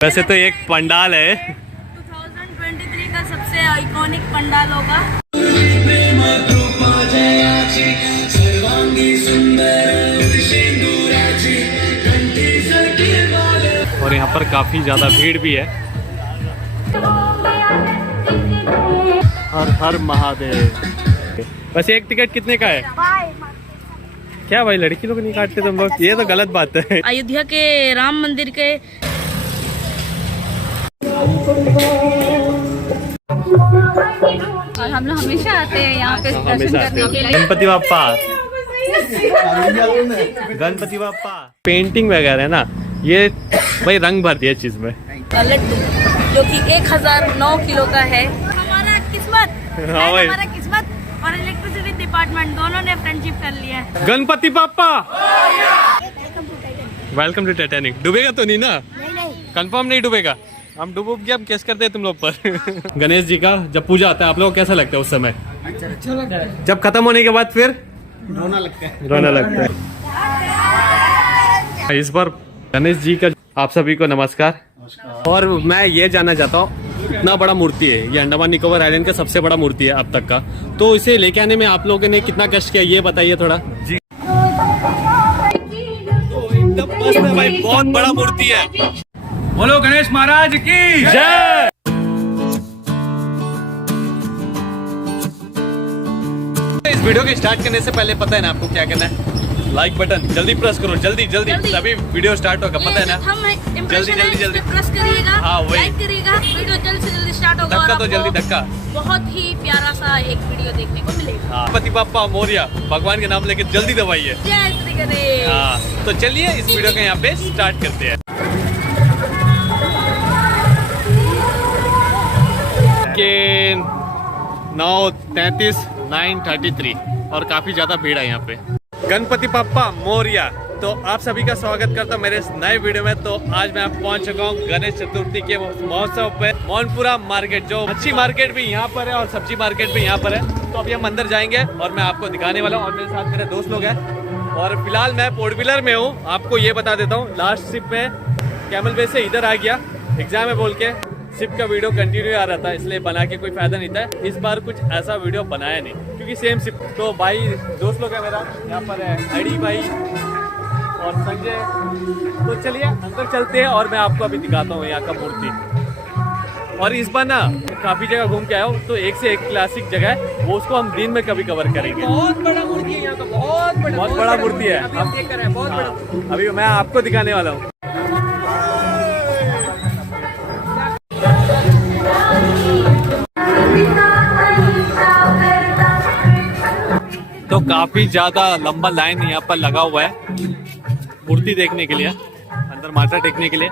वैसे तो एक पंडाल है 2023 का सबसे आइकॉनिक पंडाल होगा। और यहाँ पर काफी ज्यादा भीड़ भी है। हर हर महादेव। वैसे एक टिकट कितने का है? क्या भाई लड़की लोग नहीं काटते तुम लोग? ये तो गलत बात है। अयोध्या के राम मंदिर के और हम लोग हमेशा आते हैं यहाँ पे दर्शन करने के लिए। गणपति बाप्पा, गणपति बाप्पा। पेंटिंग वगैरह है ना, ये भाई रंग भर दिया चीज में। लड्डू जो कि 1009 किलो का है। हमारा किस्मत, हाँ भाई। हमारा किस्मत और इलेक्ट्रिसिटी डिपार्टमेंट दोनों ने फ्रेंडशिप कर लिया है। Ganpati Bappa welcome to Titanic. डूबेगा तो नहीं ना? नहीं। कंफर्म नहीं डूबेगा। हम डूब के हम केस करते हैं तुम लोग पर। गणेश जी का जब पूजा आता है आप लोग कैसा लगता है उस समय? अच्छा लगता है। जब खत्म होने के बाद फिर रोना लगता है। इस बार गणेश जी का आप सभी को नमस्कार। और मैं ये जानना चाहता हूँ, इतना बड़ा मूर्ति है, ये अंडमान निकोबार आइलैंड का सबसे बड़ा मूर्ति है अब तक का, तो इसे लेके आने में आप लोगों ने कितना कष्ट किया ये बताइए थोड़ा जी। तो एकदम मस्त है भाई, बहुत बड़ा मूर्ति है। बोलो गणेश महाराज की जय। इस वीडियो के स्टार्ट करने से पहले पता है ना आपको क्या करना है? लाइक बटन जल्दी प्रेस करो, जल्दी तभी वीडियो स्टार्ट होगा, पता है ना? जल्दी प्रेस करिएगा, हाँ, वही। लाइक करिएगा, वीडियो जल्द से जल्दी स्टार्ट होगा। धक्का और तो जल्दी आपको धक्का। बहुत ही प्यारा सा एक वीडियो देखने को मिलेगा। गणपति बाप्पा मोरिया, भगवान के नाम लेके जल्दी दबाइए। जय श्री गणेश। हाँ तो चलिए इस वीडियो को यहाँ पे स्टार्ट करते हैं। 9:33 9:33 और काफी ज्यादा भीड़ है यहाँ पे। गणपति बाप्पा मोरिया। तो आप सभी का स्वागत करता हूँ मेरे इस नए वीडियो में। तो आज मैं पहुंच चुका हूँ गणेश चतुर्थी के महोत्सव पे, मोहनपुरा मार्केट। जो मच्छी मार्केट भी यहाँ पर है और सब्जी मार्केट भी यहाँ पर है। तो अभी हम अंदर जाएंगे और मैं आपको दिखाने वाला हूँ, और मेरे साथ मेरे दोस्त लोग हैं। और फिलहाल मैं पोर्ट ब्लेयर में हूँ। आपको ये बता देता हूँ, लास्ट शिप में कैमल वे से इधर आ गया, एग्जाम है बोल के शिप का वीडियो कंटिन्यू आ रहा था, इसलिए बना के कोई फायदा नहीं था। इस बार कुछ ऐसा वीडियो बनाया नहीं क्योंकि सेम शिप। तो भाई दोस्त लोग है मेरा, यहाँ पर है हरी भाई और संजय। तो चलिए अंदर चलते हैं और मैं आपको अभी दिखाता हूँ यहाँ का मूर्ति। और इस बार ना काफी जगह घूम के आया हूँ, तो एक से एक क्लासिक जगह है, वो उसको हम दिन में कभी कवर करेंगे। बहुत बड़ा मूर्ति है यहाँ का, बहुत बड़ा मूर्ति है। अभी हम देख कर रहे हैं, बहुत बड़ा। अभी मैं आपको दिखाने वाला हूँ। तो काफी ज्यादा लंबा लाइन यहाँ पर लगा हुआ है मूर्ति देखने के लिए, अंदर माथा टेकने के लिए,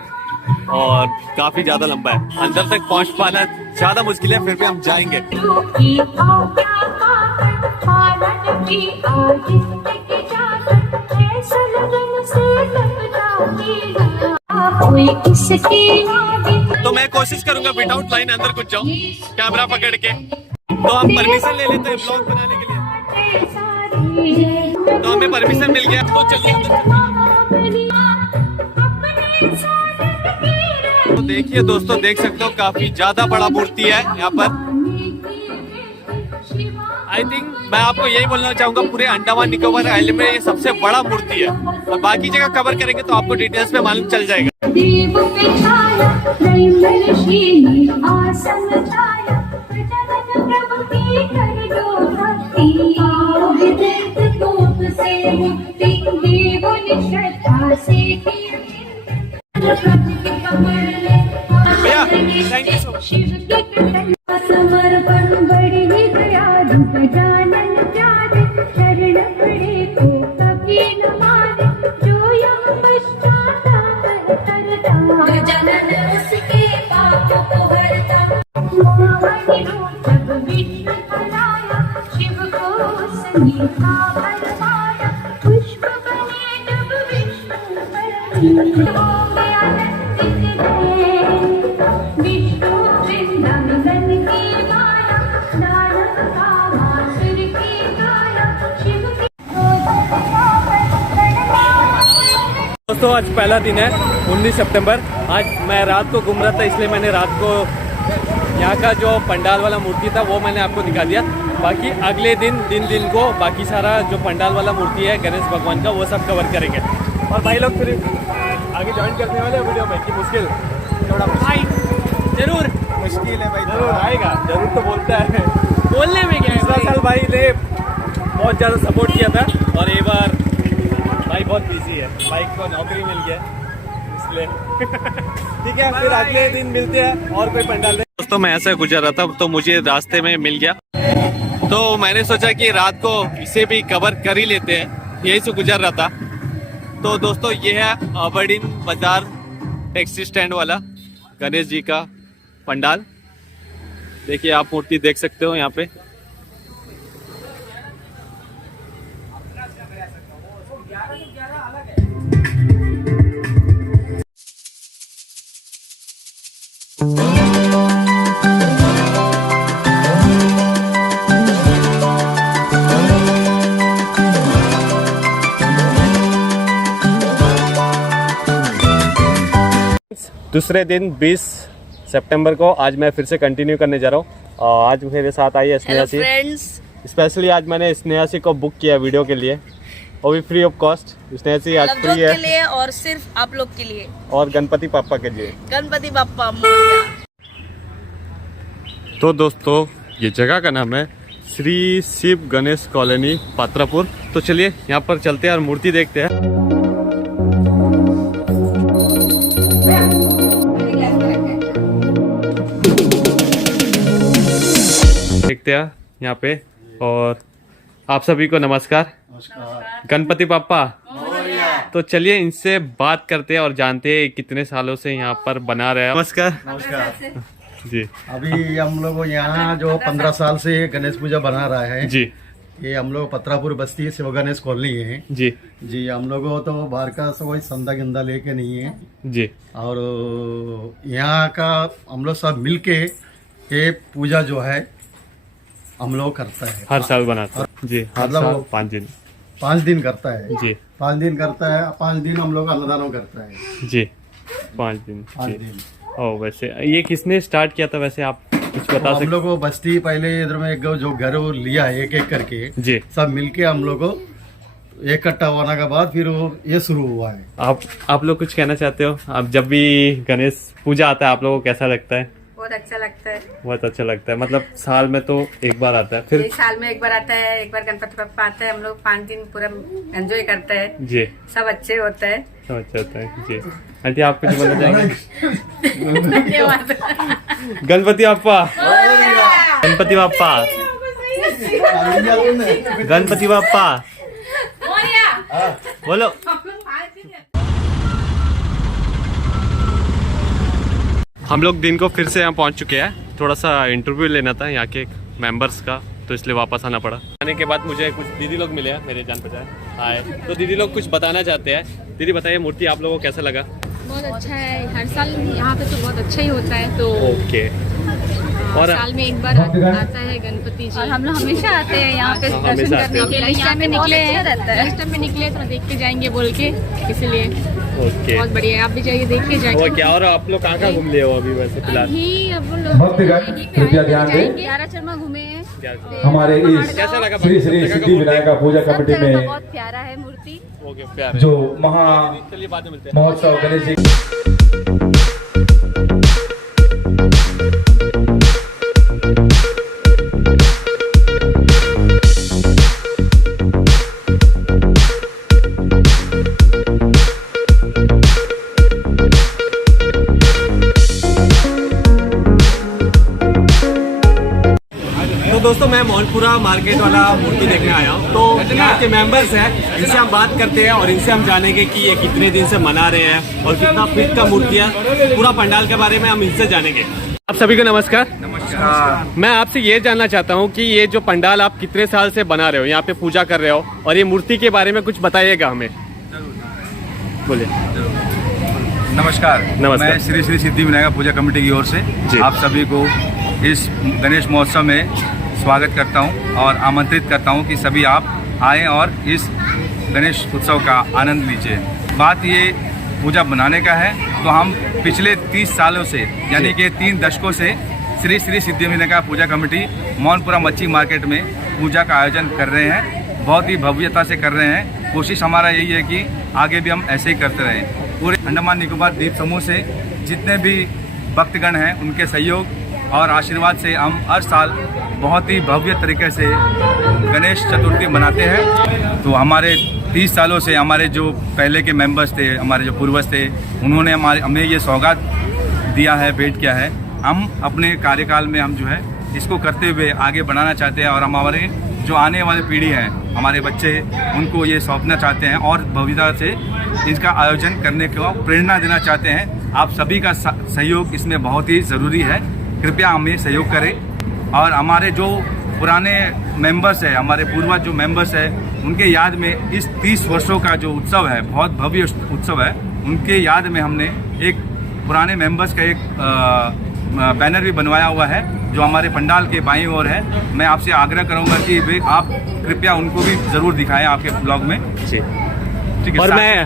और काफी ज्यादा लंबा है। अंदर तक पहुँच पाना ज्यादा मुश्किल है, फिर भी हम जाएंगे। तो मैं कोशिश करूंगा विदाउट लाइन अंदर कुछ जाऊं, कैमरा पकड़ के। तो हम परमिशन ले लेते हैं ब्लॉग बनाने के लिए, तो हमें परमिशन मिल गया। तो चलिए तो देखिए दोस्तों, देख सकते हो काफी ज्यादा बड़ा मूर्ति है यहाँ पर। आई थिंक मैं आपको यही बोलना चाहूंगा, पूरे अंडमान निकोबार आइलैंड में ये सबसे बड़ा मूर्ति है। और बाकी जगह कवर करेंगे तो आपको डिटेल्स में मालूम चल जाएगा। भैया थैंक यू सो मच। दोस्तों आज पहला दिन है 19 सितंबर। आज मैं रात को घूम रहा था, इसलिए मैंने रात को यहाँ का जो पंडाल वाला मूर्ति था वो मैंने आपको दिखा दिया। बाकी अगले दिन को बाकी सारा जो पंडाल वाला मूर्ति है गणेश भगवान का वो सब कवर करेंगे। और भाई लोग फिर आगे ज्वाइन करने वाले वीडियो में कि मुश्किल थोड़ा भाई जरूर मुश्किल है भाई, जरूर आएगा, जरूर तो बोलता है, बोलने में क्या है। पिछला साल भाई ने बहुत ज़्यादा सपोर्ट किया था और ये बार भाई बहुत बिजी है, बाइक को नौकरी मिल गया इसलिए ठीक है फिर अगले दिन मिलते हैं और कोई पंडाल। दोस्तों मैं ऐसे गुजर रहा था तो मुझे रास्ते में मिल गया, तो मैंने सोचा कि रात को इसे भी कवर कर ही लेते हैं, यही से गुजर रहा था। तो दोस्तों ये है अबरडीन बाजार टैक्सी स्टैंड वाला गणेश जी का पंडाल। देखिए आप मूर्ति देख सकते हो यहाँ पे। दूसरे दिन 20 सितंबर को आज मैं फिर से कंटिन्यू करने जा रहा हूँ। आज मेरे साथ आई है स्नेहासी। स्पेशली आज मैंने स्नेहासी को बुक किया वीडियो के लिए, वो भी फ्री ऑफ कॉस्ट। स्नेहासी आज फ्री है के लिए और सिर्फ आप लोग के लिए और गणपति पापा के लिए। गणपति पापा मोरया। तो दोस्तों ये जगह का नाम है श्री शिव गणेश कॉलोनी पात्रापुर। तो चलिए यहाँ पर चलते हैं और मूर्ति देखते हैं। देखते हैं यहाँ पे। और आप सभी को नमस्कार। गणपति पापा तो चलिए इनसे बात करते हैं और जानते हैं कितने सालों से यहाँ पर बना रहे हैं। नमस्कार जी। अभी हम लोग यहाँ जो 15 साल से गणेश पूजा बना रहा है जी। ये हम लोग पत्रापुर बस्ती शिव गणेश कॉलोनी है जी। जी। हम लोग तो बाहर का कोई संदा गिंदा लेके नहीं है जी। और यहाँ का हम लोग सब मिलके ये पूजा जो है हम लोग करता है, हर साल बनाते हैं जी। हर मतलब साल 5 दिन करता है जी। 5 दिन करता है। 5 दिन हम लोग अन्नदान करता है जी। 5 दिन 5 जी। दिन। ओ वैसे ये किसने स्टार्ट किया था, वैसे आप कुछ बता हम सकते? लोग को बस्ती पहले इधर में एक जो घर वो लिया है एक एक करके जी। सब मिलके हम लोग को इकट्ठा होने के बाद फिर वो ये शुरू हुआ है। आप लोग कुछ कहना चाहते हो? आप जब भी गणेश पूजा आता है आप लोगों को कैसा लगता है? बहुत अच्छा लगता है। बहुत अच्छा लगता है, मतलब साल में तो एक बार आता है। फिर एक साल में एक बार आता है, एक बार गणपति बप्पा आता है। हम लोग 5 दिन पूरा एंजॉय करते हैं जी। सब अच्छे होता है, सब अच्छा होता है जी। आंटी आप कुछ बोलना चाहेंगे? धन्यवाद। गणपति बाप्पा, गणपति बाप्पा, गणपति बाप्पा बोलो। हम लोग दिन को फिर से यहाँ पहुँच चुके हैं। थोड़ा सा इंटरव्यू लेना था यहाँ के मेंबर्स का, तो इसलिए वापस आना पड़ा। आने के बाद मुझे कुछ दीदी लोग मिले हैं, मेरे जान पहचान आए, तो दीदी लोग कुछ बताना चाहते हैं। दीदी बताइए मूर्ति आप लोगों को कैसा लगा? बहुत अच्छा है, हर साल यहाँ पे तो बहुत अच्छा ही होता है। तो ओके। और साल में एक बार आता है गणपति जी। और हम लोग हमेशा आते हैं यहाँ पे हमेशा दर्शन आते करने हैं। के लिए। इस टाइम में निकले अच्छा रहता है। इस टाइम में निकले तो देख के जाएंगे बोल के, इसलिए ओके। बहुत बढ़िया है। आप भी जाइए देख के जाएंगे। और क्या, और आप लोग कहाँ घूम लिए हो अभी वैसे फिलहाल? अभी अब लोग कृपया ध्यान दें। 11 शर्मा घूमे हैं। हमारे इस कैसा लगा? श्री श्री सिद्धि विनायक पूजा सब कमेटी जगह का में बहुत प्यारा है मूर्ति। ओके, प्यार है। जो महा चलिए बाद में मिलते हैं। महोत्सव गणेश जी तो दोस्तों मैं मोहनपुरा मार्केट वाला मूर्ति देखने आया हूँ। तो यहाँ के मेंबर्स हैं, इनसे हम बात करते हैं और इनसे हम जानेंगे कि ये कितने दिन से मना रहे हैं और कितना फीट का मूर्ति है। पूरा पंडाल के बारे में हम इनसे जानेंगे। आप सभी को नमस्कार। नमस्कार। मैं आपसे ये जानना चाहता हूँ कि ये जो पंडाल आप कितने साल से बना रहे हो, यहाँ पे पूजा कर रहे हो, और ये मूर्ति के बारे में कुछ बताइएगा हमें। बोलिए। नमस्कार। नमस्कार। मैं श्री श्री सिद्धि विनायक पूजा कमेटी की ओर से आप सभी को इस गणेश महोत्सव में स्वागत करता हूं और आमंत्रित करता हूं कि सभी आप आएं और इस गणेश उत्सव का आनंद लीजिए। बात ये पूजा बनाने का है, तो हम पिछले 30 सालों से यानी कि 3 दशकों से श्री श्री सिद्धिविनायक पूजा कमेटी मोहनपुरा मच्छी मार्केट में पूजा का आयोजन कर रहे हैं। बहुत ही भव्यता से कर रहे हैं। कोशिश हमारा यही है कि आगे भी हम ऐसे ही करते रहें। पूरे अंडमान निकोबार द्वीप समूह से जितने भी भक्तगण हैं उनके सहयोग और आशीर्वाद से हम हर साल बहुत ही भव्य तरीके से गणेश चतुर्थी मनाते हैं। तो हमारे 30 सालों से हमारे जो पहले के मेंबर्स थे, हमारे जो पूर्वज थे, उन्होंने हमें ये सौगात दिया है, भेंट किया है। हम अपने कार्यकाल में हम जो है इसको करते हुए आगे बढ़ाना चाहते हैं और हम हमारे जो आने वाली पीढ़ी है, हमारे बच्चे, उनको ये सौंपना चाहते हैं और भव्यता से इसका आयोजन करने को प्रेरणा देना चाहते हैं। आप सभी का सहयोग इसमें बहुत ही ज़रूरी है। कृपया हमें सहयोग करें और हमारे जो पुराने मेंबर्स हैं, हमारे पूर्वज जो मेंबर्स हैं, उनके याद में इस 30 वर्षों का जो उत्सव है, बहुत भव्य उत्सव है, उनके याद में हमने एक पुराने मेंबर्स का एक बैनर भी बनवाया हुआ है जो हमारे पंडाल के बाईं ओर है। मैं आपसे आग्रह करूंगा कि वे आप कृपया उनको भी ज़रूर दिखाएं आपके ब्लॉग में। जी ठीक है।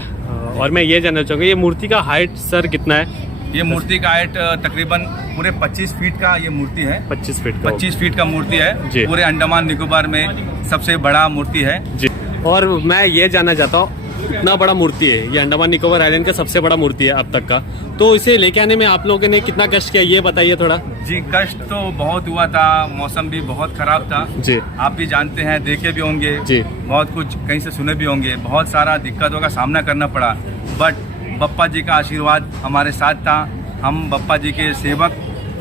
और मैं ये जानना चाहूँगा, ये मूर्ति का हाइट सर कितना है? ये मूर्ति का हाइट तकरीबन पूरे 25 फीट का ये मूर्ति है। 25 फीट का 25 फीट का मूर्ति है। जी। पूरे अंडमान निकोबार में सबसे बड़ा मूर्ति है। जी। और मैं ये जानना चाहता हूँ, इतना बड़ा मूर्ति है, ये अंडमान निकोबार आइलैंड का सबसे बड़ा मूर्ति है अब तक का, तो इसे लेके आने में आप लोगों ने कितना कष्ट किया, ये बताइए थोड़ा। जी, कष्ट तो बहुत हुआ था, मौसम भी बहुत खराब था। जी। आप भी जानते हैं, देखे भी होंगे। जी। बहुत कुछ कहीं से सुने भी होंगे, बहुत सारा दिक्कतों का सामना करना पड़ा, बट बप्पा जी का आशीर्वाद हमारे साथ था। हम बप्पा जी के सेवक,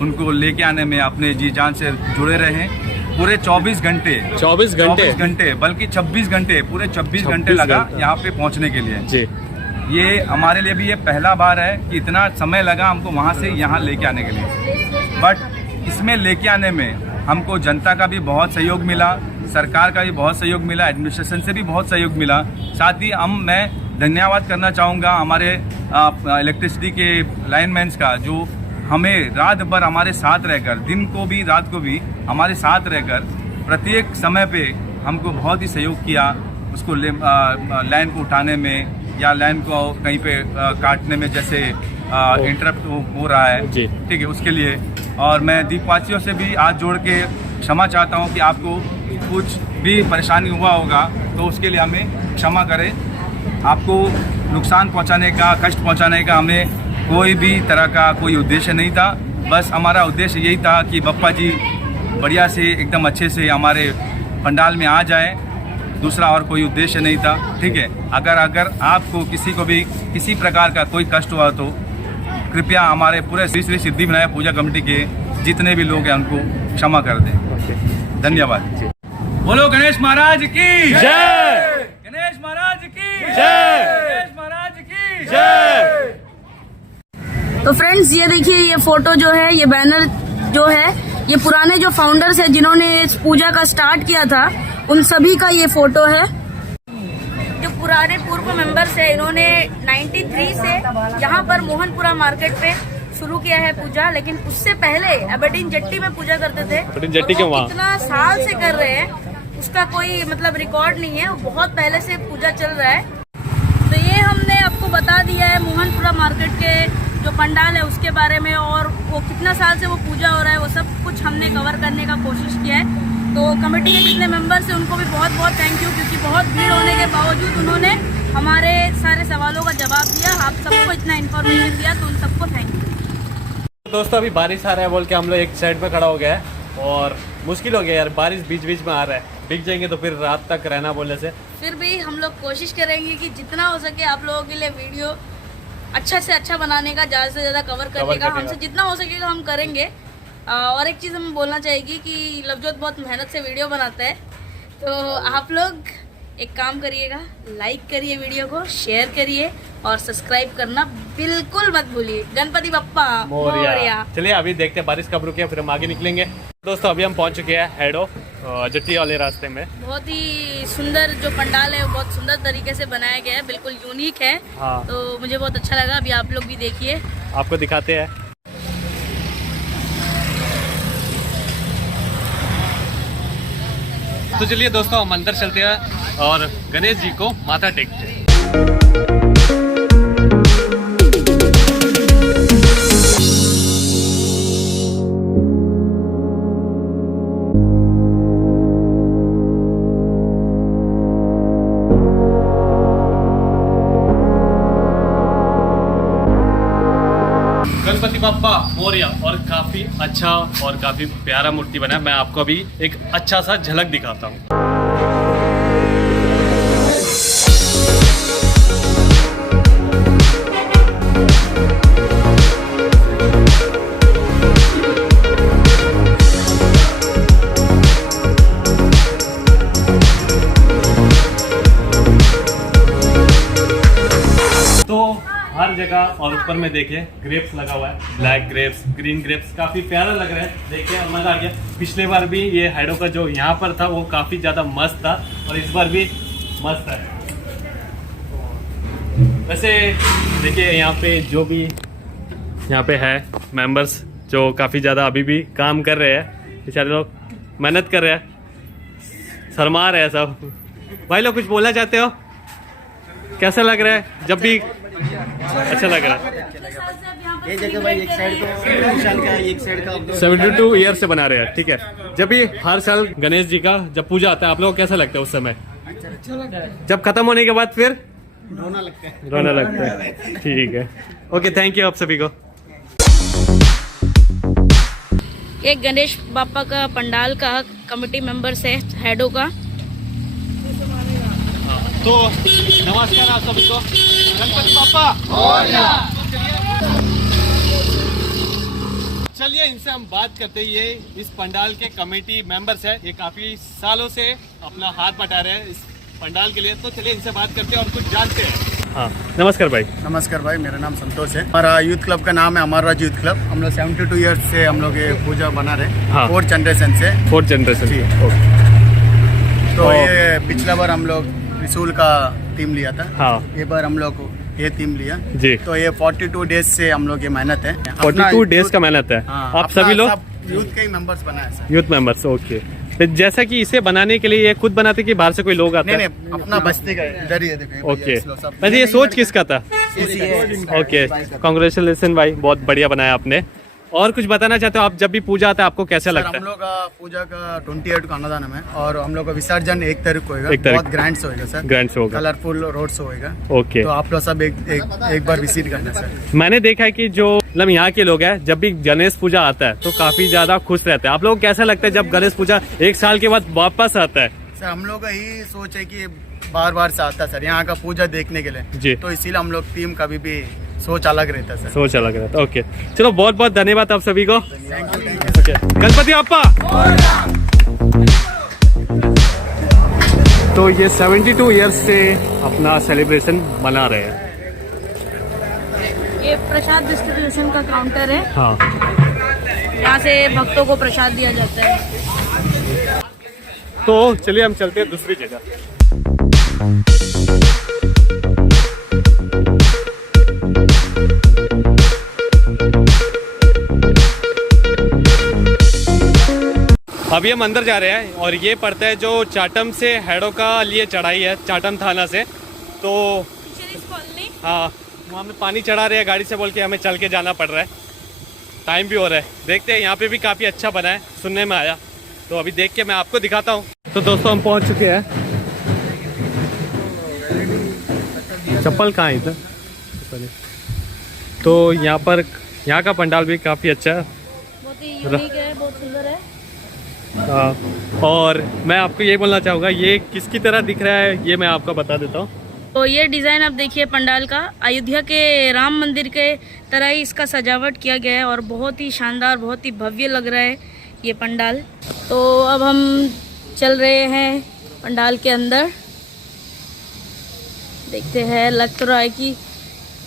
उनको लेके आने में अपने जी जान से जुड़े रहे। पूरे 24 घंटे बल्कि 26 घंटे, पूरे 26 घंटे लगा यहाँ पे पहुँचने के लिए। जी। ये हमारे लिए भी ये पहला बार है कि इतना समय लगा हमको वहाँ से यहाँ लेके आने के लिए। बट इसमें लेके आने में हमको जनता का भी बहुत सहयोग मिला, सरकार का भी बहुत सहयोग मिला, एडमिनिस्ट्रेशन से भी बहुत सहयोग मिला। साथ ही मैं धन्यवाद करना चाहूँगा हमारे इलेक्ट्रिसिटी के लाइनमैन्स का, जो हमें रात भर हमारे साथ रहकर, दिन को भी रात को भी हमारे साथ रहकर प्रत्येक समय पे हमको बहुत ही सहयोग किया। उसको लाइन को उठाने में या लाइन को कहीं पे काटने में जैसे इंटरप्ट हो रहा है, ठीक है, उसके लिए। और मैं दीपवासियों से भी हाथ जोड़ के क्षमा चाहता हूँ कि आपको कुछ भी परेशानी हुआ होगा तो उसके लिए हमें क्षमा करें। आपको नुकसान पहुँचाने का, कष्ट पहुँचाने का हमें कोई भी तरह का कोई उद्देश्य नहीं था। बस हमारा उद्देश्य यही था कि बप्पा जी बढ़िया से एकदम अच्छे से हमारे पंडाल में आ जाए, दूसरा और कोई उद्देश्य नहीं था। ठीक है, अगर आपको किसी को भी किसी प्रकार का कोई कष्ट हुआ तो कृपया हमारे पूरे श्री श्री सिद्धिविनायक पूजा कमेटी के जितने भी लोग हैं उनको क्षमा कर दें। धन्यवाद। बोलो गणेश महाराज की जय। गणेश महाराज की जय। गणेश महाराज की जय। तो फ्रेंड्स, ये देखिए, ये फोटो जो है, ये बैनर जो है, ये पुराने जो फाउंडर्स हैं जिन्होंने इस पूजा का स्टार्ट किया था, उन सभी का ये फोटो है। जो पुराने पूर्व मेंबर्स हैं, इन्होंने 93 से यहाँ पर मोहनपुरा मार्केट पे शुरू किया है पूजा, लेकिन उससे पहले एबरडीन जेट्टी में पूजा करते थे। एबरडीन जेट्टी के वहाँ कितना साल से कर रहे हैं उसका कोई मतलब रिकॉर्ड नहीं है, वो बहुत पहले से पूजा चल रहा है। तो ये हमने आपको बता दिया है मोहनपुरा मार्केट के जो पंडाल है उसके बारे में, और वो कितना साल से वो पूजा हो रहा है, वो सब कुछ हमने कवर करने का कोशिश किया है। तो कमेटी के जितने मेंबर्स हैं उनको भी बहुत बहुत थैंक यू, क्योंकि बहुत भीड़ होने के बावजूद उन्होंने हमारे सारे सवालों का जवाब दिया, आप सबको इतना इन्फॉर्मेशन दिया, तो उन सबको थैंक यू। दोस्तों, अभी बारिश आ रहा है बोल के हम लोग एक साइड पे खड़ा हो गया है और मुश्किल हो गया यार, बारिश बीच बीच में आ रहा है, भीग जाएंगे तो फिर रात तक रहना बोलने से। फिर भी हम लोग कोशिश करेंगे कि जितना हो सके आप लोगों के लिए वीडियो अच्छा से अच्छा बनाने का, ज़्यादा से ज़्यादा कवर करने का हमसे जितना हो सकेगा हम करेंगे। और एक चीज़ हम बोलना चाहेगी कि लवजोत बहुत मेहनत से वीडियो बनाता है, तो आप लोग एक काम करिएगा, लाइक करिए वीडियो को, शेयर करिए और सब्सक्राइब करना बिल्कुल मत भूलिए। गणपति बप्पा मोरया। चलिए अभी देखते हैं बारिश कब रुके, फिर हम आगे निकलेंगे। दोस्तों, अभी हम पहुंच चुके हैं हेडो जेट्टी वाले रास्ते में। बहुत ही सुंदर जो पंडाल है वो बहुत सुंदर तरीके से बनाया गया है, बिल्कुल यूनिक है। हाँ। तो मुझे बहुत अच्छा लगा। अभी आप लोग भी देखिए, आपको दिखाते हैं। तो चलिए दोस्तों, हम अंदर चलते हैं और गणेश जी को माथा टेकते हैं। गणपति बप्पा मोरया। और काफी अच्छा और काफी प्यारा मूर्ति बना है। मैं आपको अभी एक अच्छा सा झलक दिखाता हूँ। हर जगह और ऊपर में देखिए ग्रेप्स लगा हुआ है, ब्लैक ग्रेप्स, ग्रीन ग्रेप्स, काफी प्यारा लग रहा है। देखिए मजा आ गया। पिछले बार भी ये हेडो का जो यहाँ पर था वो काफी ज्यादा मस्त था और इस बार भी मस्त है। वैसे देखिए यहाँ पे जो भी यहाँ पे है मेंबर्स जो काफी ज्यादा अभी भी काम कर रहे हैं, बेचारे लोग मेहनत कर रहे हैं, शर्मा रहे हैं सब। भाई लोग कुछ बोलना चाहते हो? कैसा लग रहा है? जब भी अच्छा लग रहा है। ये जगह भाई एक साइड का एक साइड का 72 ईयर से बना रहे हैं। ठीक है, जब भी हर साल गणेश जी का जब पूजा आता है आप लोगों को कैसा लगता है उस समय? जब खत्म होने के बाद फिर रोना लगता है। ठीक है, ओके, थैंक यू आप सभी को। एक गणेश बापा का पंडाल का कमेटी मेंबर्स है हेडो का। तो नमस्कार आप सभी को, गणपति बाप्पा। चलिए इनसे हम बात करते हैं। ये इस पंडाल के कमेटी मेंबर्स है, ये काफी सालों से अपना हाथ बटा रहे हैं इस पंडाल के लिए। तो चलिए इनसे बात करते हैं और कुछ जानते हैं। हाँ, नमस्कार भाई। नमस्कार भाई, मेरा नाम संतोष है। हमारा यूथ क्लब का नाम है अमर राज यूथ क्लब। हम लोग 72 ईयर्स से हम लोग ये पूजा बना रहे हैं। हाँ। 4th जनरेशन से। 4th generation. जी। तो ये पिछला बार हम लोग त्रिशूल का थीम लिया था। हाँ। ये बार हम लोग ये थीम लिया जी। तो ये 42 डेज से हम लोग ये मेहनत है। 42 डेज का मेहनत है। हाँ, आप सभी लोग यूथ के ही मेंबर्स बनाए सर। Youth members, okay. तो जैसा कि इसे बनाने के लिए ये खुद बनाते कि बाहर से कोई लोग आते हैं? नहीं, अपना बस्ती का है। इधर ही है, देखो। ओके, वैसे ये सोच किसका था? ओके, कांग्रेचुलेशन भाई, बहुत बढ़िया बनाया आपने। और कुछ बताना चाहते हो आप? जब भी पूजा आता है आपको कैसा लगता है? हम लोग का पूजा का 28 को अन्नदानम है और हम लोग का विसर्जन 1 तारीख को होगा। 1 तारीख। बहुत ग्रैंड से होगा सर। ग्रैंड से होगा, कलरफुल रोड शो होगा। ओके। तो आप लोग सब एक बार विजिट करना सर। मैंने देखा है कि जो मतलब यहाँ के लोग हैं जब भी गणेश पूजा आता है तो काफी ज्यादा खुश रहते हैं। आप लोगों को कैसा लगता है जब गणेश पूजा 1 साल के बाद वापस आता है? सर हम लोग का ही सोच है कि बार बार से आता है सर यहाँ का पूजा देखने के लिए जी। तो इसीलिए हम लोग टीम कभी भी सोच अलग रहता है सर। सोच अलग रहता है। ओके, चलो बहुत बहुत धन्यवाद आप सभी को। Thank you. Okay, Ganpati Bappa. तो ये 72 ईयर्स से अपना सेलिब्रेशन मना रहे हैं। ये प्रसाद डिस्ट्रीब्यूशन का काउंटर है। हाँ, यहाँ से भक्तों को प्रसाद दिया जाता है। तो चलिए हम चलते हैं दूसरी जगह। अभी हम अंदर जा रहे हैं और ये पड़ता है जो चाटम से हेडो का लिए चढ़ाई है, चाटम थाना से। तो हाँ, वहाँ में पानी चढ़ा रहे हैं गाड़ी से बोल के, हमें चल के जाना पड़ रहा है। टाइम भी हो रहा है, देखते हैं। यहाँ पे भी काफ़ी अच्छा बना है, सुनने में आया। तो अभी देख के मैं आपको दिखाता हूँ। तो दोस्तों हम पहुँच चुके हैं। चप्पल कहाँ है इधर? तो यहाँ का पंडाल भी काफ़ी अच्छा है, बहुत ही यूनिक है, बहुत सुंदर है। और मैं आपको ये बोलना चाहूँगा, ये किसकी तरह दिख रहा है ये मैं आपको बता देता हूँ। तो ये डिज़ाइन आप देखिए पंडाल का, अयोध्या के राम मंदिर के तरह ही इसका सजावट किया गया है और बहुत ही शानदार, बहुत ही भव्य लग रहा है ये पंडाल। तो अब हम चल रहे हैं पंडाल के अंदर, देखते हैं। लग तो रहा है कि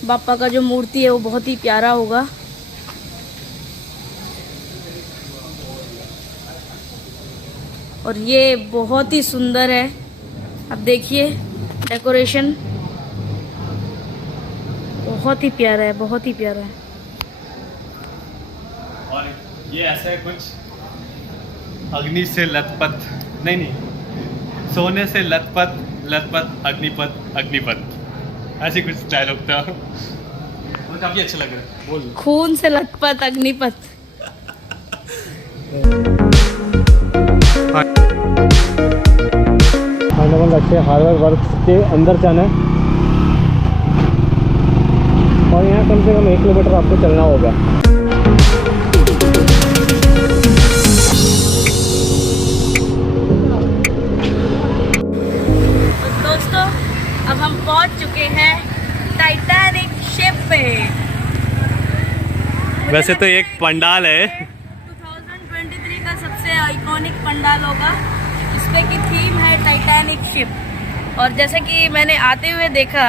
बापा का जो मूर्ति है वो बहुत ही प्यारा होगा। और ये बहुत ही सुंदर है, अब देखिए डेकोरेशन बहुत ही प्यारा है, बहुत ही प्यारा है। और ये ऐसा है कुछ अग्नि से लथपथ, नहीं, सोने से लथपथ, लथपथ अग्निपथ, अग्निपथ, ऐसे कुछ डायलॉग था। वो काफी अच्छा लग रहा है, बोल। खून से लथपथ अग्निपथ। अच्छे हार्डवेयर वर्क के अंदर जाना है और यहाँ कम से कम 1 किलोमीटर आपको चलना होगा। वैसे तो एक पंडाल है। 2023 का सबसे आइकॉनिक पंडाल होगा। इसपे की थीम है टाइटैनिक शिप। और जैसे कि मैंने आते हुए देखा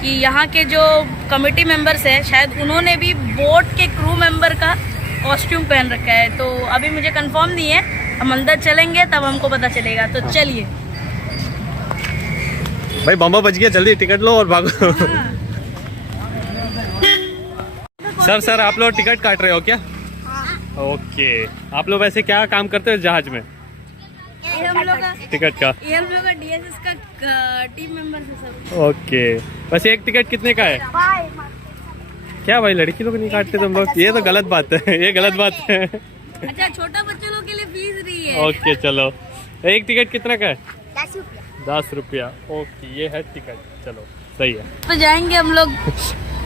कि यहाँ के जो कमेटी मेंबर्स हैं, शायद उन्होंने भी बोट के क्रू मेंबर का कॉस्ट्यूम पहन रखा है। तो अभी मुझे कंफर्म नहीं है, हम अंदर चलेंगे तब हमको पता चलेगा। तो चलिए भाई, बम्बा बच गया, जल्दी टिकट लो और भागो। सर आप लोग टिकट काट रहे हो क्या? ओके, आप लोग वैसे क्या काम करते हो जहाज में? ये हम लोग का टिकट का? ये हम लोग का DSS का टीम मेंबर है सब। ओके, वैसे एक टिकट कितने का है? क्या भाई, लड़की लोग नहीं काटते तुम लोग? ये तो गलत बात है, ये गलत बात है। अच्छा, छोटा बच्चों लोग के लिए फीस रही है। ओके चलो, एक टिकट कितना का है? 10 रुपया। 10 रुपया। ओके, ये है टिकट। चलो सही है। तो जाएंगे हम लोग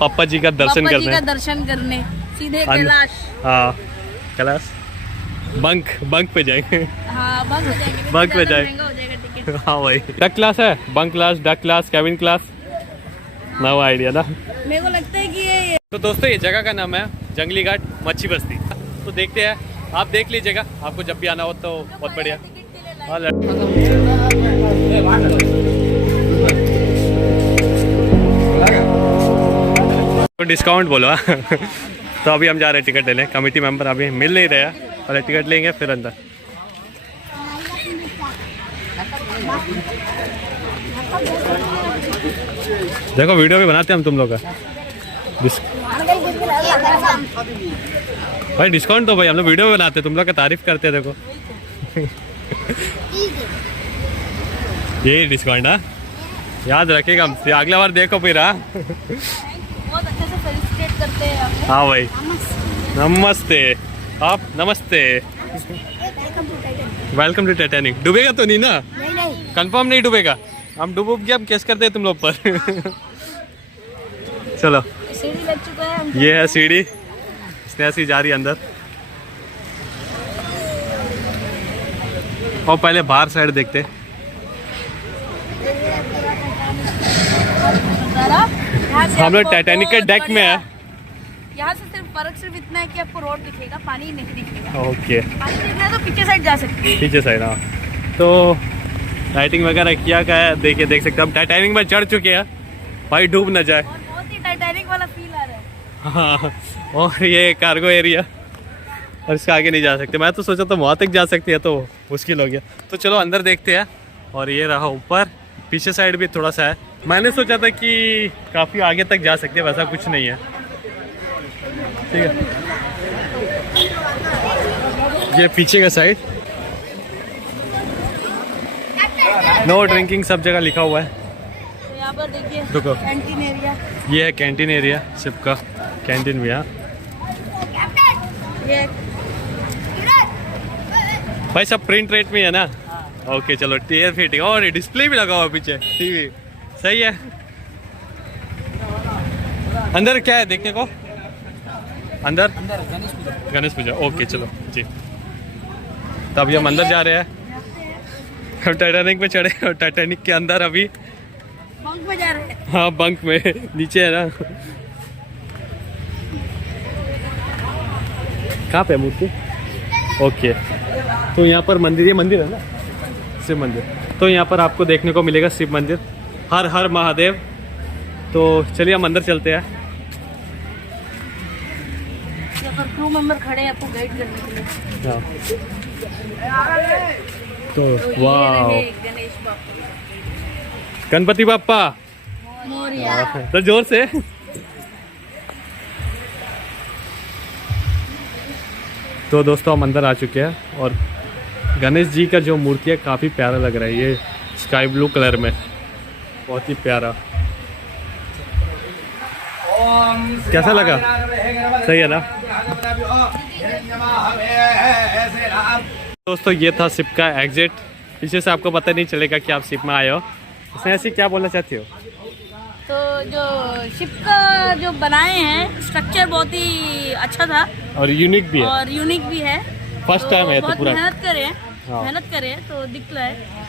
पापा जी का दर्शन पापा जी करने। का दर्शन करने सीधे कैलाश। हाँ, कैलाश बंक पे जाएंगे। हाँ, बंक हो जाएंगे। बंक पे ज़्यादा जाए। महंगा हो जाएगा टिकट। हाँ भाई, डक क्लास है, bunk class, deck class, cabin class, no idea ना। मेरे को लगता है कि ये तो दोस्तों, ये जगह का नाम है जंगली घाट मच्छी बस्ती। तो देखते हैं, आप देख लीजिएगा, आपको जब भी आना हो तो बहुत बढ़िया। हाँ, तो डिस्काउंट बोलो। तो अभी हम जा रहे हैं टिकट लेने। कमेटी मेंबर अभी मिल नहीं रहे हैं, पहले टिकट लेंगे फिर अंदर। देखो, वीडियो भी बनाते हैं हम तुम लोग का। भाई डिस्काउंट दो भाई, हम लोग वीडियो भी बनाते हैं, तुम लोग का तारीफ करते हैं। देखो ये डिस्काउंट। हाँ, याद रखेगा हमसे, अगला बार देखो फिर। हाँ बहुत अच्छे से फेलिसिटेट करते हैं हमें। हाँ भाई, नमस्ते। आप नमस्ते, वेलकम टू टाइटैनिक। डूबेगा तो नहीं ना? नहीं। कंफर्म नहीं डूबेगा? हम डूब गया, हम केस करते हैं तुम लोग पर। चलो, सीढ़ी लग चुका है हम। ये है सीढ़ी, स्नेहा जा रही है अंदर। और पहले बाहर साइड देखते। हम लोग टाइटैनिक के डेक में है। यहाँ से सिर्फ इतना है कि आपको रोड दिखेगा, पानी नहीं दिखेगा। ओके, पानी दिखना है तो पीछे साइड जा सकते हैं। पीछे साइड। हाँ, तो लाइटिंग वगैरह किया का है, देखिए, देख सकते हैं। हम टाइटैनिक में चढ़ चुके हैं भाई, डूब न जाए। और बहुत ही टाइटैनिक वाला फील आ रहा है। हाँ, और ये कार्गो एरिया, और इसके आगे नहीं जा सकते। मैं तो सोचा तो वहाँ तक जा सकती है, तो मुश्किल हो गया। तो चलो अंदर देखते हैं। और ये रहा ऊपर, पीछे साइड भी थोड़ा सा है। मैंने सोचा था कि काफ़ी आगे तक जा सकते हैं, वैसा कुछ नहीं है। ठीक है, ये पीछे का साइड, नो ड्रिंकिंग सब जगह लिखा हुआ है। तो यहाँ पर देखिए रुको, कैंटीन एरिया। ये है कैंटीन एरिया, शिप का कैंटीन भी। हाँ ये भाई, सब प्रिंट रेट में है ना? ओके चलो, टीयर फिटिंग, और डिस्प्ले भी लगा हुआ पीछे, टीवी। सही है। अंदर क्या है देखने को? अंदर गणेश पूजा। ओके चलो जी, तो अभी हम अंदर जा रहे हैं। हम टाइटैनिक में चढ़े और टाइटैनिक के अंदर अभी बंक में जा रहे हैं। हाँ, बंक में नीचे है ना। कहाँ पे मूर्ति? ओके, तो यहाँ पर मंदिर, ये मंदिर है ना, शिव मंदिर। तो यहाँ पर आपको देखने को मिलेगा शिव मंदिर। हर हर महादेव। तो चलिए हम अंदर चलते हैं। यहाँ पर क्रू मेंबर खड़े हैं आपको गाइड करने के लिए। हाँ। तो वाह, ये रहे गणेश बापा। गणपति बाप्पा मोरिया। तो जोर से। तो दोस्तों, हम अंदर आ चुके हैं और गणेश जी का जो मूर्ति है काफ़ी प्यारा लग रहा है। ये स्काई ब्लू कलर में, बहुत ही प्यारा। कैसा लगा? सही है ना? दोस्तों, ये था शिप का एग्जिट। पीछे से आपको पता नहीं चलेगा कि आप शिप में आए हो। इसमें ऐसी क्या बोलना चाहती हो? तो जो शिप का जो बनाए हैं स्ट्रक्चर बहुत ही अच्छा था और यूनिक भी है। और यूनिक भी है। फर्स्ट टाइम है तो बहुत पूरा। मेहनत करे, हाँ। मेहनत करे तो दिख रहा है।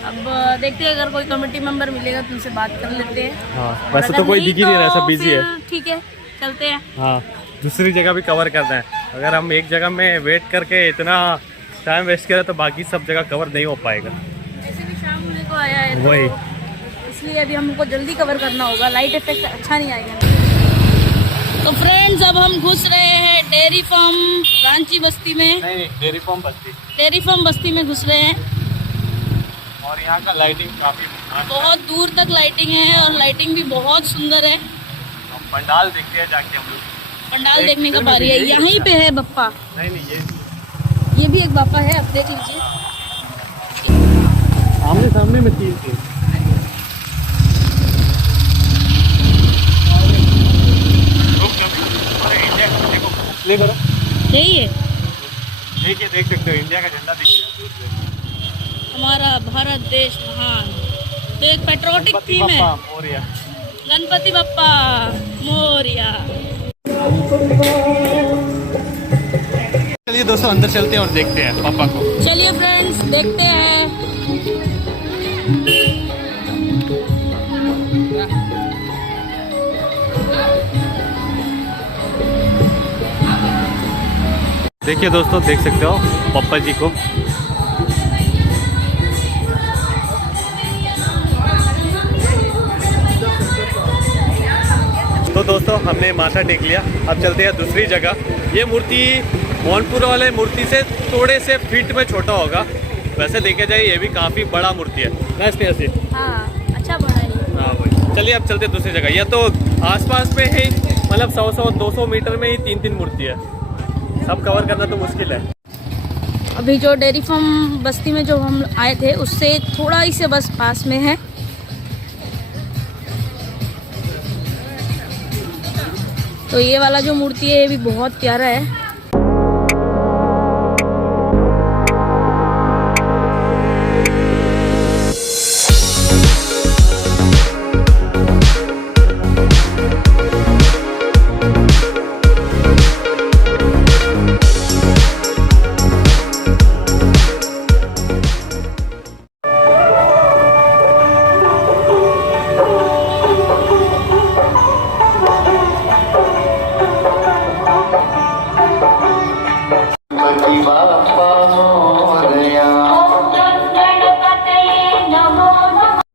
अब देखते हैं, अगर कोई कमेटी मेंबर मिलेगा तो उनसे बात कर लेते हैं। हाँ, और वैसे अगर तो कोई नहीं दिख ही नहीं रहा, सब तो बिजी है। फिर ठीक है, चलते हैं। हाँ, दूसरी जगह भी कवर करना है। अगर हम एक जगह में वेट करके इतना टाइम वेस्ट करें तो बाकी सब जगह कवर नहीं हो पाएगा। ऐसे भी शाम होने को आया है वही। तो इसलिए अभी हमको जल्दी कवर करना होगा, लाइट इफेक्ट अच्छा नहीं आएगा। तो फ्रेंड्स अब हम घुस रहे हैं डेयरी फार्म रांची बस्ती में। नहीं, डेयरी फार्म बस्ती। डेयरी फार्म बस्ती में घुस रहे हैं और यहाँ का लाइटिंग काफ़ी बहुत दूर तक लाइटिंग है और लाइटिंग भी बहुत सुंदर है। पंडाल देखते हैं जाके हम लोग। पंडाल देखने का बारी है। यहीं पे है बप्पा। नहीं ये भी एक बापा है, आप देख लीजिए। आमने सामने में तीन थे। प्ले करो। यही है देखिए, देख सकते हो इंडिया का झंडा दिख रहा है दूर से। हमारा भारत देश महान। तो एक पेट्रोटिक गणपति थीम है। बप्पा मोरया। गणपति बप्पा मोरया। चलिए दोस्तों अंदर चलते हैं और देखते हैं पापा को। चलिए फ्रेंड्स देखते हैं। देखिए दोस्तों, देख सकते हो पापा जी को। तो दोस्तों हमने माथा टेक लिया, अब चलते हैं दूसरी जगह। ये मूर्ति मोहनपुर वाले मूर्ति से थोड़े से फीट में छोटा होगा। वैसे देखे जाए ये भी काफ़ी बड़ा मूर्ति है। ऐसे हाँ, अच्छा बड़ा है। हाँ भाई, चलिए अब चलते हैं दूसरी जगह। ये तो आसपास में ही मतलब 100-200 मीटर में ही 3 मूर्ति है। सब कवर करना तो मुश्किल है। अभी जो डेयरी फार्म बस्ती में जो हम आए थे उससे थोड़ा ही से बस पास में है। तो ये वाला जो मूर्ति है ये भी बहुत प्यारा है।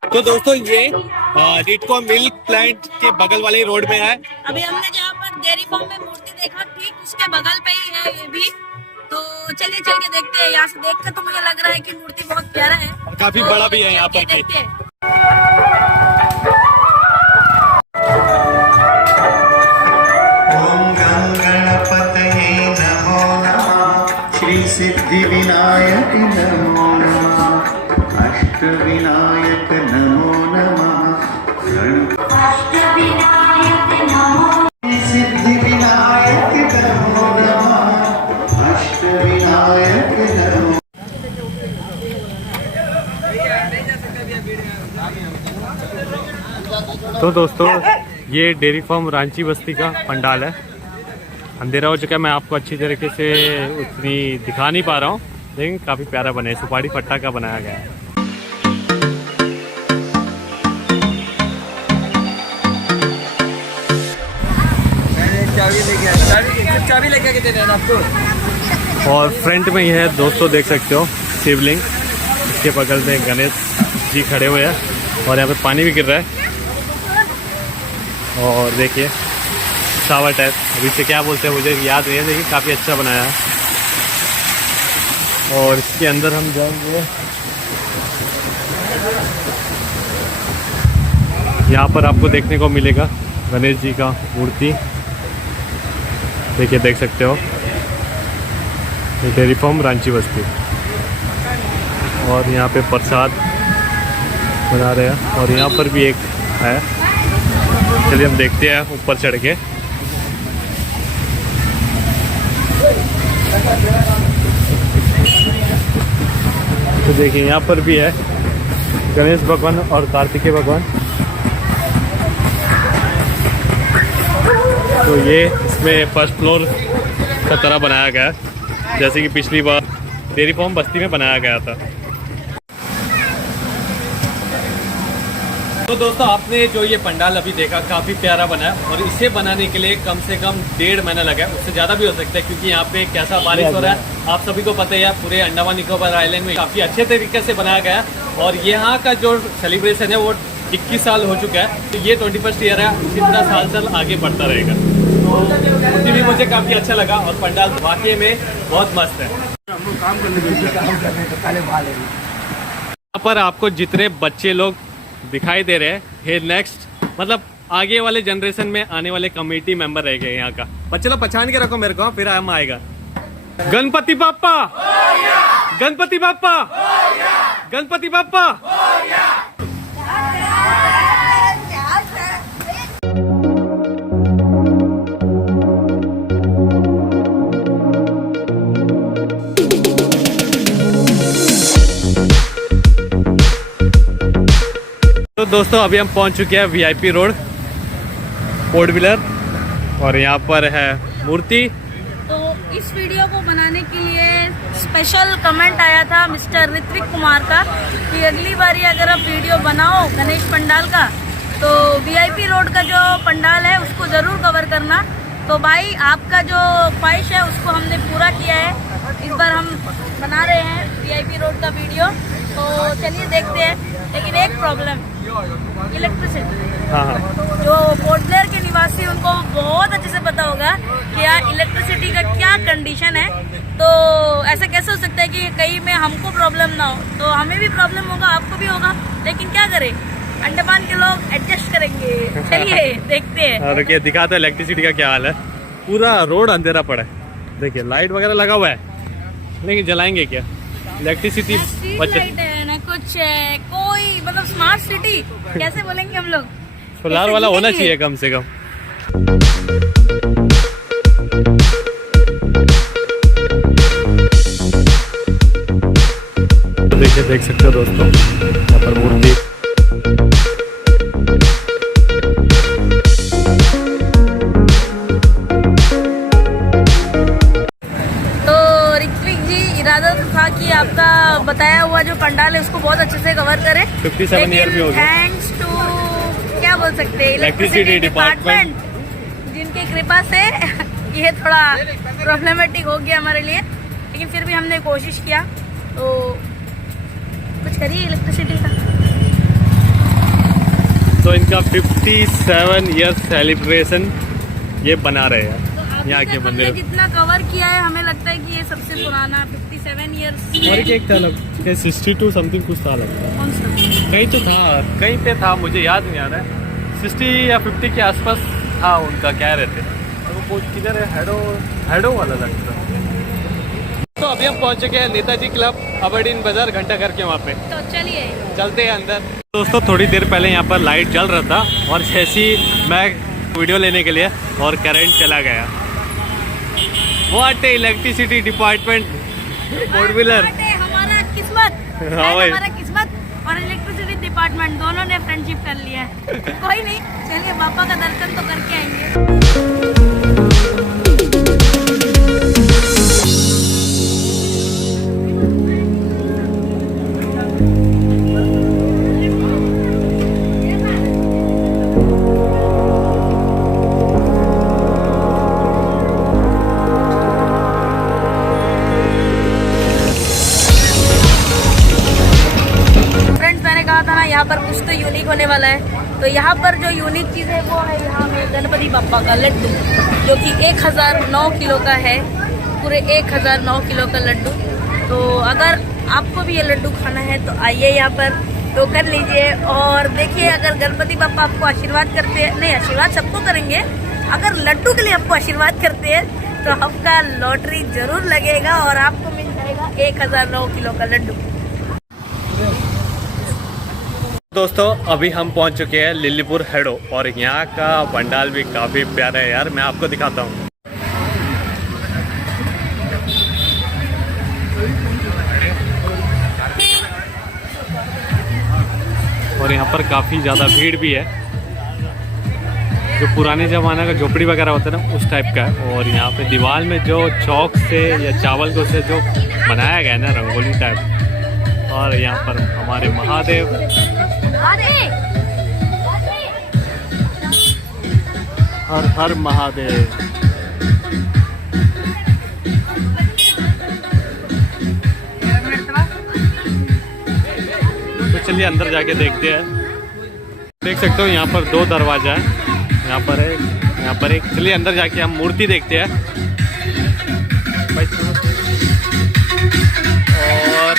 तो दोस्तों ये रिटको मिल्क प्लांट के बगल वाले रोड में है। अभी हमने जहाँ पर डेयरी फार्म में मूर्ति देखा ठीक उसके बगल पे ही है ये भी। तो चलिए चल के देखते हैं। यहाँ से देखकर तो मुझे लग रहा है कि मूर्ति बहुत प्यारा है और काफी बड़ा भी है यहाँ पर। देखते हैं। ओम गं गणपतये नमो नमः। श्री सिद्धि विनायक नमो नमः। अष्ट विनायक नमो नमः। सिद्धि विनायक नमो नमः। अष्ट विनायक नमो। तो दोस्तों ये डेयरी फार्म रांची बस्ती का पंडाल है। अंधेरा हो चुका है, मैं आपको अच्छी तरीके से उतनी दिखा नहीं पा रहा हूँ, लेकिन काफ़ी प्यारा बना है। सुपारी पट्टा का बनाया गया है। चाबी लेके आके दे देना आपको। और फ्रंट में ये है दोस्तों, देख सकते हो शिवलिंग। इसके बगल में गणेश जी खड़े हुए हैं और यहाँ पे पानी भी गिर रहा है। और देखिए शावर टाइप, अभी से क्या बोलते हैं मुझे याद नहीं है, लेकिन काफ़ी अच्छा बनाया है। और इसके अंदर हम जाएंगे। यहाँ पर आपको देखने को मिलेगा गणेश जी का मूर्ति। देखिए, देख सकते हो डेयरी फार्म रांची बस्ती। और यहाँ पे प्रसाद बना रहे हैं और यहाँ पर भी एक है। चलिए हम देखते हैं ऊपर चढ़ के। तो देखिए यहाँ पर भी है गणेश भगवान और कार्तिकेय भगवान। तो ये इसमें फर्स्ट फ्लोर का तरह बनाया गया है, जैसे कि पिछली बार डेयरी फार्म बस्ती में बनाया गया था। तो दोस्तों आपने जो ये पंडाल अभी देखा काफ़ी प्यारा बना है और इसे बनाने के लिए कम से कम 1.5 महीना लगा है, उससे ज़्यादा भी हो सकता है क्योंकि यहाँ पे कैसा बारिश हो रहा है आप सभी को पता ही है। पूरे अंडमान निकोबार आइलैंड में काफ़ी अच्छे तरीके से बनाया गया है और यहाँ का जो सेलिब्रेशन है वो 21 साल हो चुका है, तो ये 21st ईयर है, इसी तरह साल साल आगे बढ़ता रहेगा। तो उसी भी मुझे काफ़ी अच्छा लगा और पंडाल वाकई में बहुत मस्त है। यहाँ पर आपको जितने बच्चे लोग दिखाई दे रहे हैं ये नेक्स्ट मतलब आगे वाले जनरेशन में आने वाले कमेटी मेंबर रह गए यहाँ का। बच्चे लोग पहचान के रखो मेरे को, फिर हम आएगा। गणपति बाप्पा, गणपति बाप्पा, गणपति बाप्पा। तो दोस्तों अभी हम पहुंच चुके हैं VIP रोड 4 व्हीलर और यहाँ पर है मूर्ति। तो इस वीडियो को बनाने के लिए स्पेशल कमेंट आया था मिस्टर ऋत्विक कुमार का कि अगली बारी अगर आप वीडियो बनाओ गणेश पंडाल का तो VIP रोड का जो पंडाल है उसको ज़रूर कवर करना। तो भाई आपका जो ख्वाहिश है उसको हमने पूरा किया है, इस बार हम बना रहे हैं VIP रोड का वीडियो। तो चलिए देखते हैं, लेकिन एक प्रॉब्लम इलेक्ट्रिसिटी। हाँ जो पोर्ट ब्लेयर के निवासी उनको बहुत अच्छे से पता होगा कि यार इलेक्ट्रिसिटी का क्या कंडीशन है। तो ऐसा कैसे हो सकता है कि कहीं में हमको प्रॉब्लम ना हो, तो हमें भी प्रॉब्लम होगा, आपको भी होगा, लेकिन क्या करें, अंडमान के लोग एडजस्ट करेंगे। चलिए देखते हैं। और रुकिए दिखाते हैं इलेक्ट्रिसिटी का क्या हाल है। पूरा रोड अंधेरा पड़ा है, देखिए लाइट वगैरह लगा हुआ है लेकिन जलाएंगे क्या? इलेक्ट्रिसिटी लाइट है ना कुछ है, कोई मतलब स्मार्ट सिटी कैसे बोलेंगे हम लोग। सोलार वाला होना चाहिए कम से कम। तो देखिए देख सकते हो दोस्तों यहाँ पर मूर्ति। था कि आपका बताया हुआ जो पंडाल है उसको बहुत अच्छे से कवर करें। 57 ईयर भी हो गए थैंक्स टू क्या बोल सकते हैं इलेक्ट्रिसिटी डिपार्टमेंट जिनकी कृपा से ये थोड़ा प्रॉब्लमेटिक हो गया हमारे लिए, लेकिन फिर भी हमने कोशिश किया। तो कुछ करिए इलेक्ट्रिसिटी का। तो इनका 57 ईयर सेलिब्रेशन ये बना रहे हैं यहाँ के मंदिर। जितना कवर किया है हमें लगता है कि ये सबसे पुराना 57 ईयर्स। और एक था लग 62 समथिंग कुछ था लगता है। कौन सा? कहीं तो था, कहीं पे था, मुझे याद नहीं आ रहा है। 60 या 50 के आसपास था उनका, कह रहे थे। तो वो किधर है? हेडो वाला लगता है। तो अभी हम पहुंच चुके हैं नेताजी क्लब अबरडीन बाजार घंटा घर के वहाँ पे। तो चलिए चलते हैं अंदर। दोस्तों थोड़ी देर पहले यहाँ पर लाइट जल रहा था और जैसी मैं वीडियो लेने के लिए और करंट चला गया। What electricity department 4 wheeler. हमारा किस्मत हमारा किस्मत और इलेक्ट्रिसिटी डिपार्टमेंट दोनों ने फ्रेंडशिप कर लिया है। कोई नहीं, चलिए बापा का दर्शन तो करके आएंगे। यहाँ पर कुछ तो यूनिक होने वाला है। तो यहाँ पर जो यूनिक चीज़ है वो है यहाँ में गणपति बाप्पा का लड्डू, जो कि 1009 किलो का है, पूरे 1009 किलो का लड्डू। तो अगर आपको भी ये लड्डू खाना है तो आइए यहाँ पर, तो कर लीजिए। और देखिए अगर गणपति बाप्पा आपको आशीर्वाद करते हैं, नहीं आशीर्वाद सबको करेंगे, अगर लड्डू के लिए आपको आशीर्वाद करते हैं तो आपका लॉटरी जरूर लगेगा और आपको मिल जाएगा 1009 किलो का लड्डू। दोस्तों अभी हम पहुंच चुके हैं लिलीपुर हेडो और यहाँ का पंडाल भी काफ़ी प्यारा है यार, मैं आपको दिखाता हूँ। और यहाँ पर काफ़ी ज़्यादा भीड़ भी है, जो पुराने ज़माने का झोपड़ी वगैरह होता है ना उस टाइप का है। और यहाँ पे दीवार में जो चौक से या चावल को से जो बनाया गया है ना रंगोली टाइप, और यहाँ पर हमारे महादेव हर हर महादेव। तो चलिए अंदर जाके देखते हैं। देख सकते हो यहाँ पर 2 दरवाजा है, यहाँ पर एक। चलिए अंदर जाके हम मूर्ति देखते हैं। और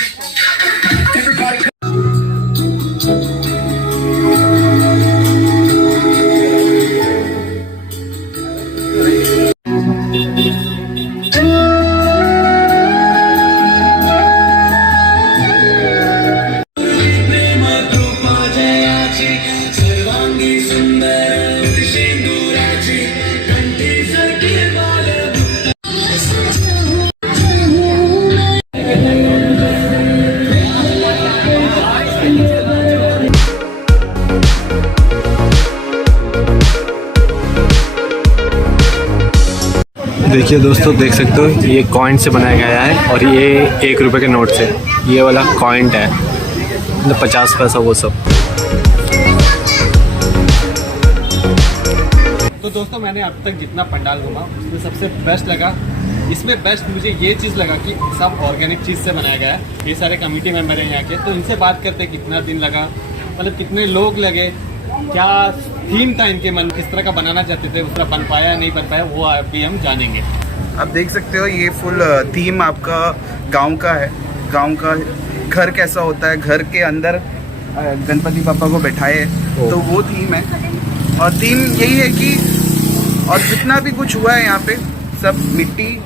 देखिए दोस्तों, देख सकते हो ये कॉइन से बनाया गया है और ये 1 रुपये के नोट से। ये वाला कॉइन है, मतलब 50 पैसा वो सब। तो दोस्तों मैंने अब तक जितना पंडाल घूमा उसमें सबसे बेस्ट लगा, इसमें बेस्ट मुझे ये चीज़ लगा कि सब ऑर्गेनिक चीज़ से बनाया गया है। ये सारे कमेटी मेंबर हैं यहाँ के, तो इनसे बात करते कितना दिन लगा, मतलब कितने लोग लगे, क्या थीम था इनके मन, किस तरह का बनाना चाहते थे, उस तरह बन पाया नहीं बन पाया, वो अभी हम जानेंगे। आप देख सकते हो ये फुल थीम आपका गांव का है। गांव का घर कैसा होता है, घर के अंदर गणपति पापा को बैठाए, तो वो थीम है। और थीम यही है कि और जितना भी कुछ हुआ है यहाँ पे सब मिट्टी